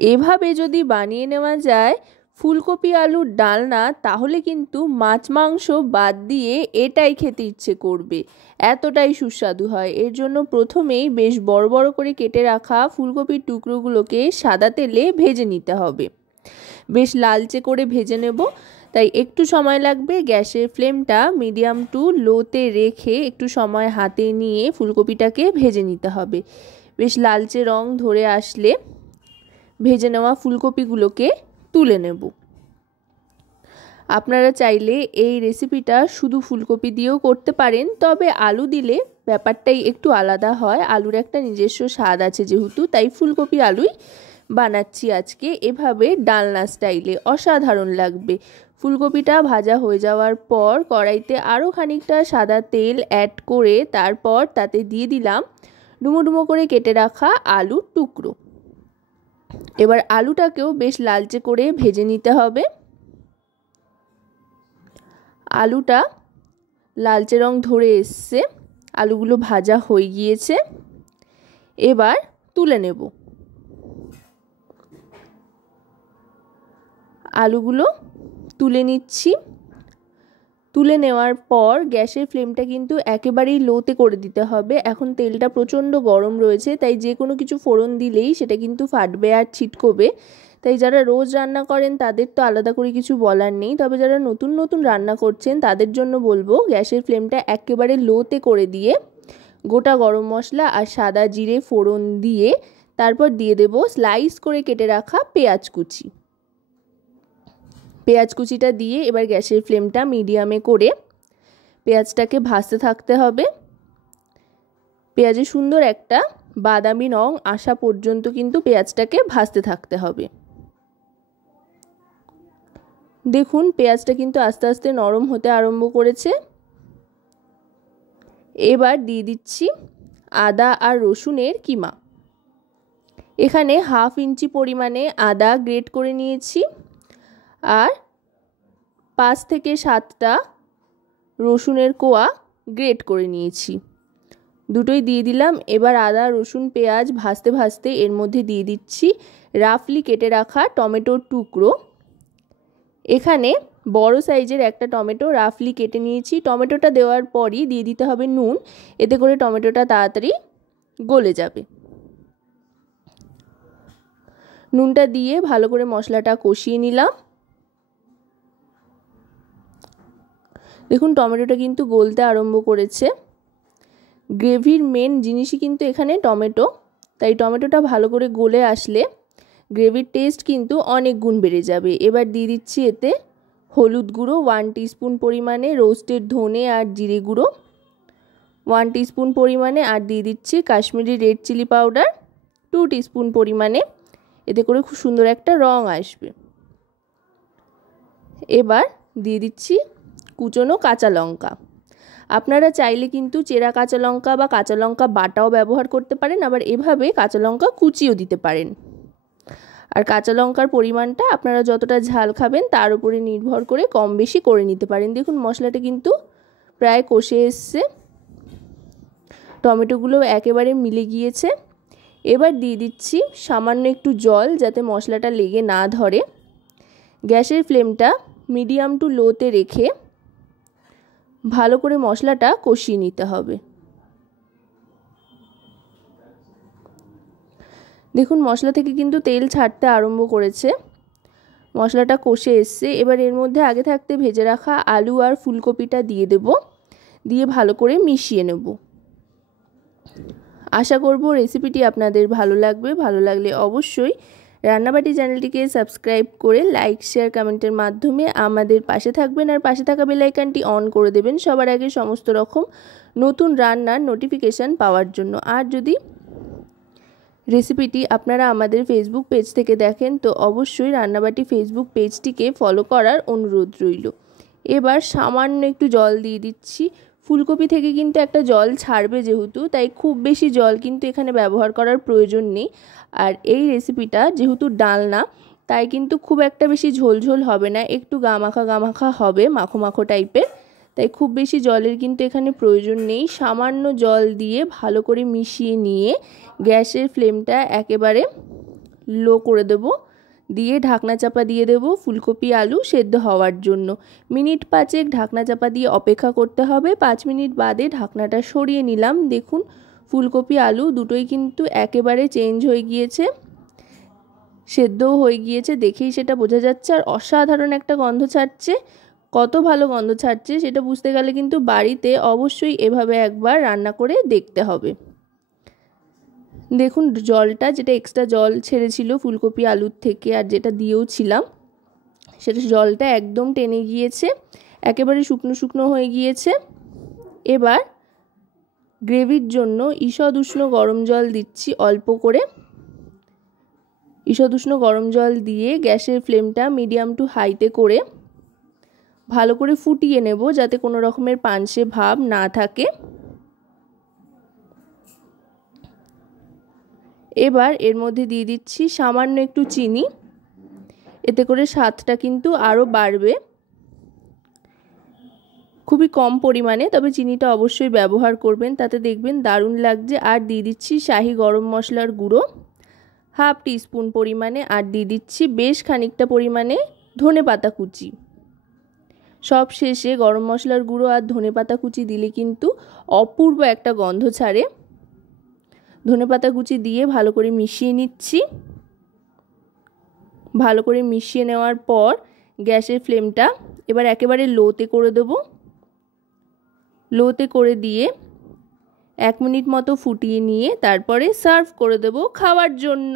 এভাবে যদি বানিয়ে নেওয়া যায় ফুলকপি আলুর ডালনা, তাহলে কিন্তু মাছ মাংস বাদ দিয়ে এটাই খেতে ইচ্ছে করবে, এতটাই সুস্বাদু হয়। এর জন্য প্রথমেই বেশ বড় বড় করে কেটে রাখা ফুলকপির টুকরোগুলোকে সাদা তেলে ভেজে নিতে হবে। বেশ লালচে করে ভেজে নেব, তাই একটু সময় লাগবে। গ্যাসের ফ্লেমটা মিডিয়াম টু লোতে রেখে একটু সময় হাতে নিয়ে ফুলকপিটাকে ভেজে নিতে হবে। বেশ লালচে রং ধরে আসলে ভেজে নেওয়া ফুলকপিগুলোকে তুলে নেব। আপনারা চাইলে এই রেসিপিটা শুধু ফুলকপি দিয়েও করতে পারেন, তবে আলু দিলে ব্যাপারটাই একটু আলাদা হয়। আলুর একটা নিজস্ব স্বাদ আছে যেহেতু, তাই ফুলকপি আলুই বানাচ্ছি আজকে এভাবে ডালনা স্টাইলে, অসাধারণ লাগবে। ফুলকপিটা ভাজা হয়ে যাওয়ার পর কড়াইতে আরও খানিকটা সাদা তেল অ্যাড করে তারপর তাতে দিয়ে দিলাম ডুমো ডুমো করে কেটে রাখা আলুর টুকরো। এবার আলুটাকেও বেশ লালচে করে ভেজে নিতে হবে। আলুটা লালচে রং ধরে এসছে, আলুগুলো ভাজা হয়ে গিয়েছে। এবার তুলে নেব। আলুগুলো তুলে নিচ্ছি। তুলে নেওয়ার পর গ্যাসের ফ্লেমটা কিন্তু একেবারেই লোতে করে দিতে হবে। এখন তেলটা প্রচণ্ড গরম রয়েছে, তাই যে কোনো কিছু ফোড়ন দিলেই সেটা কিন্তু ফাটবে আর ছিটকবে। তাই যারা রোজ রান্না করেন তাদের তো আলাদা করে কিছু বলার নেই, তবে যারা নতুন নতুন রান্না করছেন তাদের জন্য বলবো গ্যাসের ফ্লেমটা একেবারে লোতে করে দিয়ে গোটা গরম মশলা আর সাদা জিরে ফোড়ন দিয়ে তারপর দিয়ে দেব স্লাইস করে কেটে রাখা পেঁয়াজ কুচি। পেঁয়াজ কুচিটা দিয়ে এবার গ্যাসের ফ্লেমটা মিডিয়ামে করে পেঁয়াজটাকে ভাজতে থাকতে হবে। পেঁয়াজের সুন্দর একটা বাদামি রং আসা পর্যন্ত কিন্তু পেঁয়াজটাকে ভাজতে থাকতে হবে। দেখুন পেঁয়াজটা কিন্তু আস্তে আস্তে নরম হতে আরম্ভ করেছে। এবার দিয়ে দিচ্ছি আদা আর রসুনের কিমা। এখানে 1/2 ইঞ্চি পরিমাণে আদা গ্রেট করে নিয়েছি আর 5 থেকে 7টা রসুনের কোয়া গ্রেট করে নিয়েছি, দুটোই দিয়ে দিলাম। এবার আদা রসুন পেঁয়াজ ভাজতে ভাজতে এর মধ্যে দিয়ে দিচ্ছি রাফলি কেটে রাখা টমেটোর টুকরো। এখানে বড় সাইজের একটা টমেটো রাফলি কেটে নিয়েছি। টমেটোটা দেওয়ার পরই দিয়ে দিতে হবে নুন, এতে করে টমেটোটা তাড়াতাড়ি গলে যাবে। নুনটা দিয়ে ভালো করে মশলাটা কষিয়ে নিলাম। দেখুন টমেটোটা কিন্তু গলতে আরম্ভ করেছে। গ্রেভির মেন জিনিসই কিন্তু এখানে টমেটো, তাই টমেটোটা ভালো করে গলে আসলে গ্রেভির টেস্ট কিন্তু অনেক গুণ বেড়ে যাবে। এবার দিয়ে দিচ্ছি এতে হলুদ গুঁড়ো 1 টিস্পুন পরিমাণে, রোস্টেড ধনে আর জিরে গুঁড়ো 1 টিস্পুন পরিমাণে, আর দিয়ে দিচ্ছি Kashmiri red chilli powder 2 teaspoon পরিমাণে, এতে করে খুব সুন্দর একটা রং আসবে। এবার দিয়ে দিচ্ছি কুচনো কাঁচা লঙ্কা। আপনারা চাইলে কিন্তু চেরা কাঁচা লঙ্কা বা কাঁচা লঙ্কা বাটাও ব্যবহার করতে পারেন, আবার এভাবে কাঁচা লঙ্কা কুচিও দিতে পারেন। আর কাঁচা লঙ্কার পরিমাণটা আপনারা যতটা ঝাল খাবেন তার উপরে নির্ভর করে কম বেশি করে নিতে পারেন। দেখুন মশলাটা কিন্তু প্রায় কষে এসছে, টমেটোগুলো একেবারে মিলে গিয়েছে। এবার দিয়ে দিচ্ছি সামান্য একটু জল, যাতে মশলাটা লেগে না ধরে। গ্যাসের ফ্লেমটা মিডিয়াম টু লোতে রেখে ভালো করে মশলাটা কষিয়ে নিতে হবে। দেখুন মশলা থেকে কিন্তু তেল ছাড়তে আরম্ভ করেছে, মশলাটা কষে এসছে। এবার এর মধ্যে আগে থাকতে ভেজে রাখা আলু আর ফুলকপিটা দিয়ে দেব, দিয়ে ভালো করে মিশিয়ে নেব। আশা করব রেসিপিটি আপনাদের ভালো লাগবে। ভালো লাগলে অবশ্যই রান্নাবাটি চ্যানেলটিকে সাবস্ক্রাইব করে লাইক শেয়ার কমেন্টের মাধ্যমে আমাদের পাশে থাকবেন, আর পাশে থাকা বেল আইকনটি অন করে দেবেন সবার আগে সমস্ত রকম নতুন রান্নার নোটিফিকেশান পাওয়ার জন্য। আর যদি রেসিপিটি আপনারা আমাদের ফেসবুক পেজ থেকে দেখেন তো অবশ্যই রান্নাবাটি ফেসবুক পেজটিকে ফলো করার অনুরোধ রইল। এবার সামান্য একটু জল দিয়ে দিচ্ছি। ফুলকপি থেকে কিন্তু একটা জল ছাড়বে যেহেতু, তাই খুব বেশি জল কিন্তু এখানে ব্যবহার করার প্রয়োজন নেই। আর এই রেসিপিটা যেহেতু ডালনা, তাই কিন্তু খুব একটা বেশি ঝোলঝোল হবে না, একটু গামাখা গামাখা হবে, মাখো মাখো টাইপের। তাই খুব বেশি জলের কিন্তু এখানে প্রয়োজন নেই। সামান্য জল দিয়ে ভালো করে মিশিয়ে নিয়ে গ্যাসের ফ্লেমটা একেবারে লো করে দেব, দিয়ে ঢাকনা চাপা দিয়ে দেব ফুলকপি আলু সেদ্ধ হওয়ার জন্য। মিনিট 5 ঢাকনা চাপা দিয়ে অপেক্ষা করতে হবে। 5 মিনিট বাদে ঢাকনাটা সরিয়ে নিলাম। দেখুন ফুলকপি আলু দুটোই কিন্তু একেবারে চেঞ্জ হয়ে গিয়েছে, সেদ্ধও হয়ে গিয়েছে, দেখেই সেটা বোঝা যাচ্ছে। আর অসাধারণ একটা গন্ধ ছাড়ছে। কত ভালো গন্ধ ছাড়ছে সেটা বুঝতে গেলে কিন্তু বাড়িতে অবশ্যই এভাবে একবার রান্না করে দেখতে হবে। দেখুন জলটা, যেটা এক্সট্রা জল ছেড়েছিল ফুলকপি আলুর থেকে আর যেটা দিয়েও ছিলাম, সেটা জলটা একদম টেনে গিয়েছে, একেবারে শুকনো শুকনো হয়ে গিয়েছে। এবার গ্রেভির জন্য ঈষৎ উষ্ণ গরম জল দিচ্ছি অল্প করে। ঈষৎ উষ্ণ গরম জল দিয়ে গ্যাসের ফ্লেমটা মিডিয়াম টু হাইতে করে ভালো করে ফুটিয়ে নেব, যাতে কোনো রকমের পানসে ভাব না থাকে। এবার এর মধ্যে দিয়ে দিচ্ছি সামান্য একটু চিনি, এতে করে স্বাদটা কিন্তু আরও বাড়বে। খুবই কম পরিমাণে, তবে চিনিটা অবশ্যই ব্যবহার করবেন, তাতে দেখবেন দারুণ লাগছে। আর দিয়ে দিচ্ছি শাহি গরম মশলার গুঁড়ো 1/2 টিস্পুন পরিমাণে, আর দিয়ে দিচ্ছি বেশ খানিকটা পরিমাণে ধনেপাতা কুচি। সব শেষে গরম মশলার গুঁড়ো আর ধনেপাতা কুচি দিলে কিন্তু অপূর্ব একটা গন্ধ ছাড়ে। ধনেপাতা কুচি দিয়ে ভালো করে মিশিয়ে নিচ্ছি। ভালো করে মিশিয়ে নেওয়ার পর গ্যাসের ফ্লেমটা এবার একেবারে লোতে করে দেব। লোতে করে দিয়ে 1 মিনিট মতো ফুটিয়ে নিয়ে তারপরে সার্ভ করে দেব খাওয়ার জন্য।